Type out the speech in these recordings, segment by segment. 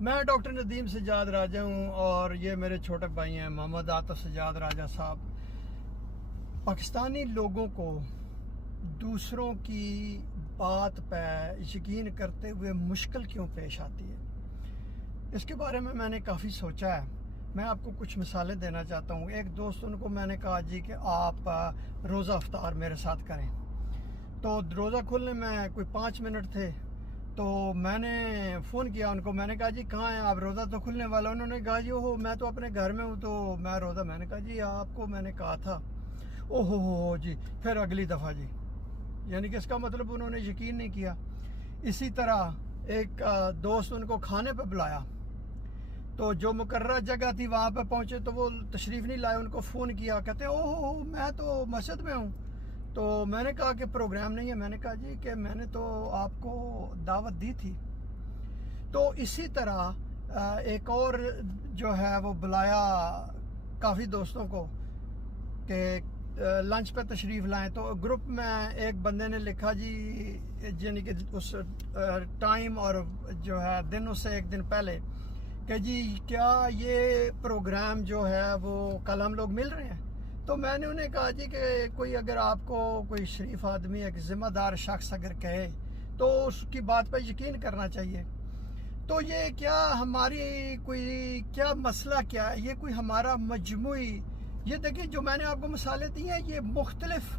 میں ڈاکٹر ندیم سجاد راجہ ہوں اور یہ میرے چھوٹے بھائی ہیں محمد عاطف سجاد راجہ صاحب۔ پاکستانی لوگوں کو دوسروں کی بات پہ یقین کرتے ہوئے مشکل کیوں پیش آتی ہے، اس کے بارے میں نے کافی سوچا ہے۔ میں آپ کو کچھ مثالیں دینا چاہتا ہوں۔ ایک دوست ان کو میں نے کہا جی کہ آپ روزہ افطار میرے ساتھ کریں، تو روزہ کھلنے میں کوئی 5 منٹ تھے، تو میں نے فون کیا ان کو، میں نے کہا جی کہاں ہیں آپ، روزہ تو کھلنے والا۔ انہوں نے کہا جی اوہ میں تو اپنے گھر میں ہوں، تو میں روزہ، میں نے کہا جی آپ کو میں نے کہا تھا، او ہو جی پھر اگلی دفعہ جی، یعنی کہ اس کا مطلب انہوں نے یقین نہیں کیا۔ اسی طرح ایک دوست ان کو کھانے پہ بلایا، تو جو مقررہ جگہ تھی وہاں پہ پہنچے تو وہ تشریف نہیں لائے، ان کو فون کیا، کہتے او ہو میں تو مسجد میں ہوں۔ تو میں نے کہا کہ پروگرام نہیں ہے، میں نے کہا جی کہ میں نے تو آپ کو دعوت دی تھی۔ تو اسی طرح ایک اور جو ہے وہ بلایا کافی دوستوں کو کہ لنچ پہ تشریف لائیں، تو گروپ میں ایک بندے نے لکھا جی، یعنی کہ اس ٹائم اور جو ہے دن اس سے ایک دن پہلے، کہ جی کیا یہ پروگرام جو ہے وہ کل ہم لوگ مل رہے ہیں؟ تو میں نے انہیں کہا جی کہ کوئی اگر آپ کو کوئی شریف آدمی ایک ذمہ دار شخص اگر کہے تو اس کی بات پہ یقین کرنا چاہیے۔ تو یہ کیا ہماری کوئی کیا مسئلہ کیا ہے، یہ کوئی ہمارا مجموعی، یہ دیکھیں جو میں نے آپ کو مثالیں دی ہیں یہ مختلف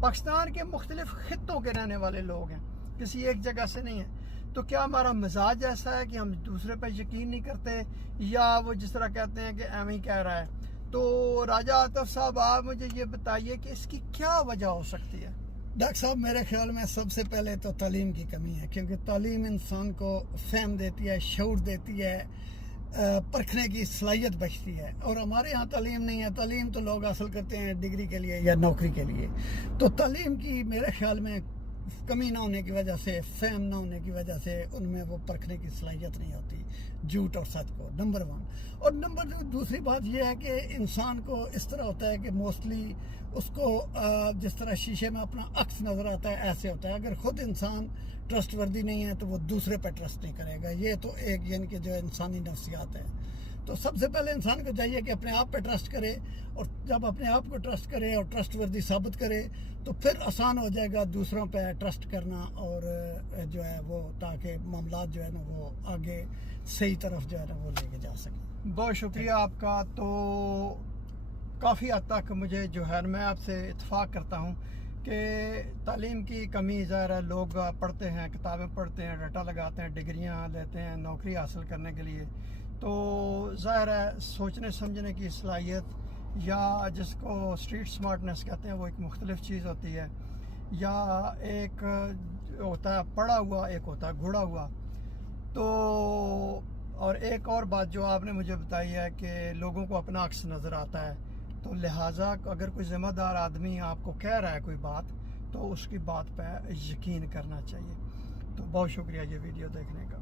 پاکستان کے مختلف خطوں کے رہنے والے لوگ ہیں، کسی ایک جگہ سے نہیں ہیں۔ تو کیا ہمارا مزاج ایسا ہے کہ ہم دوسرے پہ یقین نہیں کرتے، یا وہ جس طرح کہتے ہیں کہ ایم ہی کہہ رہا ہے؟ تو راجہ عاطف صاحب آپ مجھے یہ بتائیے کہ اس کی کیا وجہ ہو سکتی ہے؟ ڈاکٹر صاحب میرے خیال میں سب سے پہلے تو تعلیم کی کمی ہے، کیونکہ تعلیم انسان کو فہم دیتی ہے، شعور دیتی ہے، پرکھنے کی صلاحیت بچتی ہے، اور ہمارے ہاں تعلیم نہیں ہے۔ تعلیم تو لوگ حاصل کرتے ہیں ڈگری کے لیے یا نوکری کے لیے، تو تعلیم کی میرے خیال میں کمی نہ ہونے کی وجہ سے، فہم نہ ہونے کی وجہ سے ان میں وہ پرکھنے کی صلاحیت نہیں ہوتی جھوٹ اور سچ کو، نمبر 1۔ اور نمبر دوسری بات یہ ہے کہ انسان کو اس طرح ہوتا ہے کہ موسٹلی اس کو جس طرح شیشے میں اپنا عکس نظر آتا ہے ایسے ہوتا ہے۔ اگر خود انسان ٹرسٹ وردی نہیں ہے تو وہ دوسرے پہ ٹرسٹ نہیں کرے گا۔ یہ تو ایک یعنی کہ جو انسانی نفسیات ہے۔ تو سب سے پہلے انسان کو چاہیے کہ اپنے آپ پہ ٹرسٹ کرے، اور جب اپنے آپ کو ٹرسٹ کرے اور ٹرسٹ وردی ثابت کرے تو پھر آسان ہو جائے گا دوسروں پہ ٹرسٹ کرنا، اور جو ہے وہ تاکہ معاملات جو ہے نا وہ آگے صحیح طرف جو ہے نا وہ لے کے جا سکیں۔ بہت شکریہ آپ کا۔ تو کافی حد تک مجھے جو ہے میں آپ سے اتفاق کرتا ہوں کہ تعلیم کی کمی ظاہر ہے، لوگ پڑھتے ہیں، کتابیں پڑھتے ہیں، ڈٹا لگاتے ہیں، ڈگریاں لیتے ہیں نوکری حاصل کرنے کے لیے، تو ظاہر ہے سوچنے سمجھنے کی صلاحیت یا جس کو اسٹریٹ سمارٹنس کہتے ہیں وہ ایک مختلف چیز ہوتی ہے، یا ایک ہوتا ہے پڑھا ہوا، ایک ہوتا ہے گھڑا ہوا۔ تو اور ایک اور بات جو آپ نے مجھے بتائی ہے کہ لوگوں کو اپنا عکس نظر آتا ہے، تو لہٰذا اگر کوئی ذمہ دار آدمی آپ کو کہہ رہا ہے کوئی بات تو اس کی بات پہ یقین کرنا چاہیے۔ تو بہت شکریہ یہ ویڈیو دیکھنے کا۔